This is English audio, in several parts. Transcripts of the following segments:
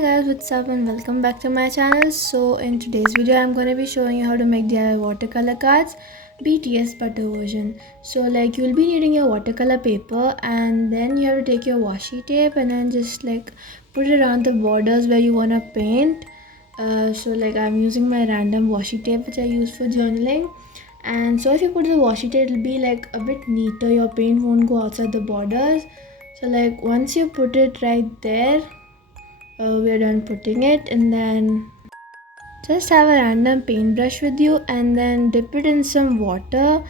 Hi guys, what's up and welcome back to my channel. So in today's video I'm going to be showing you how to make DIY watercolor cards BTS butter version. So like you'll be needing your watercolor paper and then you have to take your washi tape and then just like put it around the borders where you want to paint. So like I'm using my random washi tape which I use for journaling. And so if you put the washi tape, it'll be like a bit neater, your paint won't go outside the borders. So like once you put it right there, we're done putting it, and then just have a random paintbrush with you and then dip it in some water.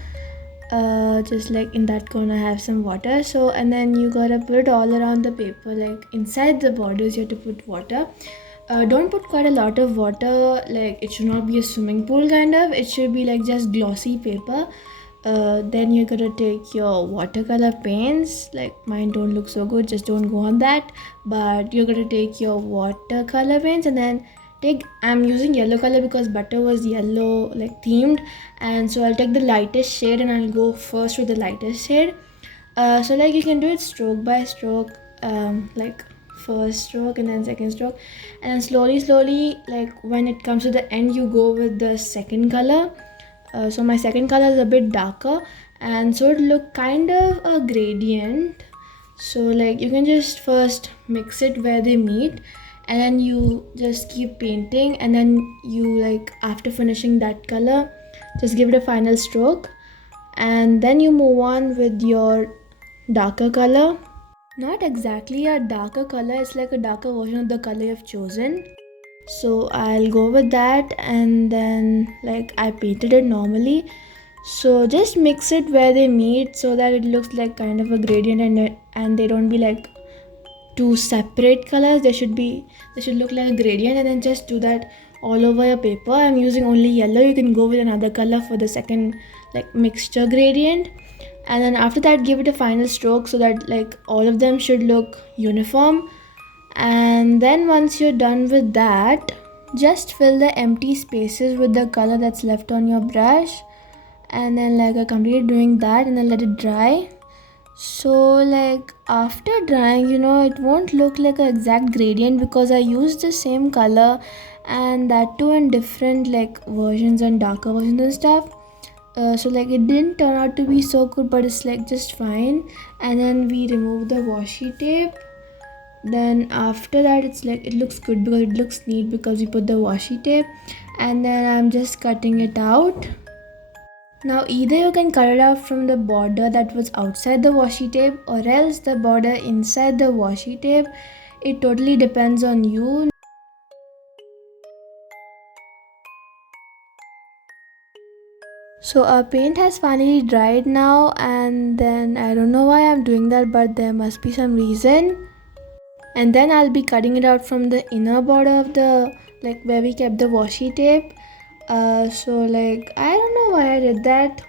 Just like in that corner have some water, so and then you gotta put it all around the paper, like inside the borders you have to put water. Don't put quite a lot of water, like it should not be a swimming pool kind of, it should be like just glossy paper. Then you're gonna take your watercolor paints, like mine don't look so good, just don't go on that, but you're gonna take your watercolor paints and then I'm using yellow color because butter was yellow like themed, and so I'll take the lightest shade and I'll go first with the lightest shade. So like you can do it stroke by stroke, like first stroke and then second stroke, and then slowly like when it comes to the end you go with the second color. So my second color is a bit darker and so it look kind of a gradient. So like you can just first mix it where they meet and then you just keep painting, and then you like after finishing that color just give it a final stroke and then you move on with your darker color. Not exactly a darker color, it's like a darker version of the color you've chosen. So I'll go with that and then like I painted it normally. So just mix it where they meet so that it looks like kind of a gradient, and they don't be like two separate colors. They should look like a gradient, and then just do that all over your paper. I'm using only yellow. You can go with another color for the second like mixture gradient. And then after that give it a final stroke so that like all of them should look uniform. And then once you're done with that, just fill the empty spaces with the color that's left on your brush, and then like I completed doing that and then let it dry. So like after drying, it won't look like an exact gradient because I used the same color and that too in different like versions and darker versions and stuff. So like it didn't turn out to be so good, but it's like just fine. And then we remove the washi tape. Then after that it's like it looks good because it looks neat because we put the washi tape, and then I'm just cutting it out. Now either you can cut it out from the border that was outside the washi tape or else the border inside the washi tape. It totally depends on you. So our paint has finally dried now, and then I don't know why I'm doing that, but there must be some reason. And then I'll be cutting it out from the inner border of the like where we kept the washi tape. So like I don't know why I did that,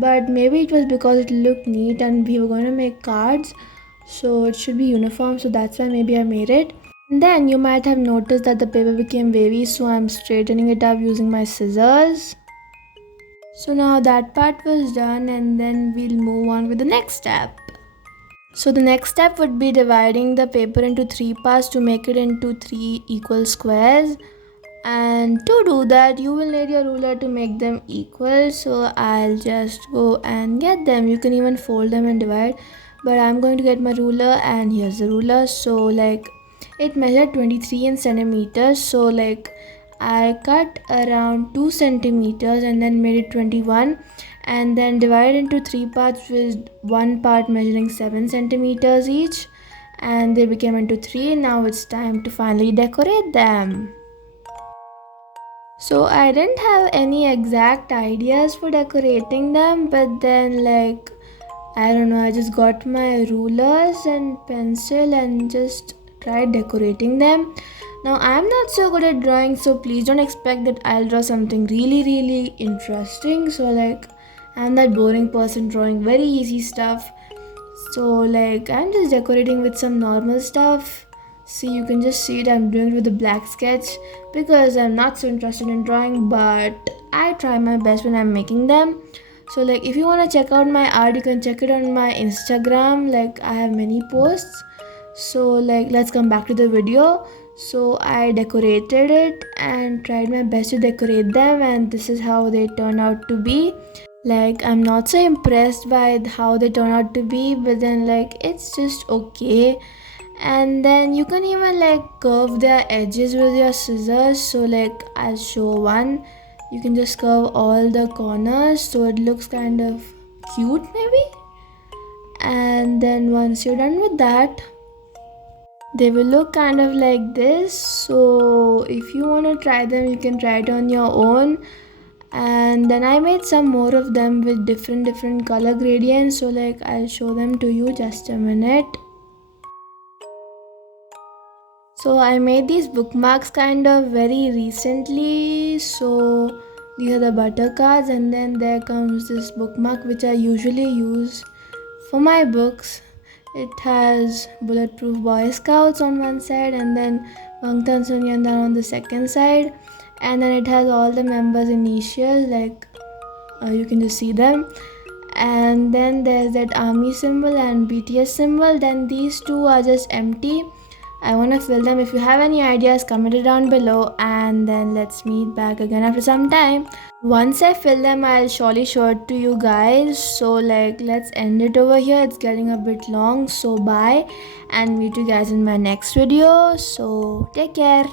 but maybe it was because it looked neat and we were going to make cards, so it should be uniform, so that's why maybe I made it. And then you might have noticed that the paper became wavy, so I'm straightening it up using my scissors. So now that part was done, and then we'll move on with the next step. So the next step would be dividing the paper into 3 parts to make it into 3 equal squares. And to do that you will need your ruler to make them equal. So I'll just go and get them. You can even fold them and divide, but I'm going to get my ruler, and here's the ruler. So like it measured 23 in centimeters, so like I cut around 2 centimeters and then made it 21, and then divided into 3 parts with one part measuring 7 centimeters each, and they became into 3. Now it's time to finally decorate them. So I didn't have any exact ideas for decorating them, but then like I don't know, I just got my rulers and pencil and just tried decorating them. Now I'm not so good at drawing, so please don't expect that I'll draw something really interesting. So like I'm that boring person drawing very easy stuff. So like I'm just decorating with some normal stuff. See, you can just see it, I'm doing it with a black sketch because I'm not so interested in drawing, but I try my best when I'm making them. So like if you want to check out my art, you can check it on my Instagram. Like I have many posts. So like let's come back to the video. So I decorated it and tried my best to decorate them, and this is how they turn out to be. Like, I'm not so impressed by how they turn out to be, but then like it's just okay. And then you can even like curve their edges with your scissors. So like I'll show one. You can just curve all the corners so it looks kind of cute maybe. And then once you're done with that, they will look kind of like this. So if you want to try them, you can try it on your own. And then I made some more of them with different color gradients, so like I'll show them to you, just a minute. So I made these bookmarks kind of very recently. So these are the butter cards, and then there comes this bookmark which I usually use for my books. It has Bulletproof Boy Scouts on one side, and then Bangtan Sunyandan on the second side, and then it has all the members' initials, like you can just see them. And then there's that army symbol and BTS symbol. Then these two are just empty. I want to fill them. If you have any ideas, comment it down below, and then let's meet back again after some time. Once I fill them, I'll surely show it to you guys. So like let's end it over here. It's getting a bit long, so bye, and meet you guys in my next video. So take care.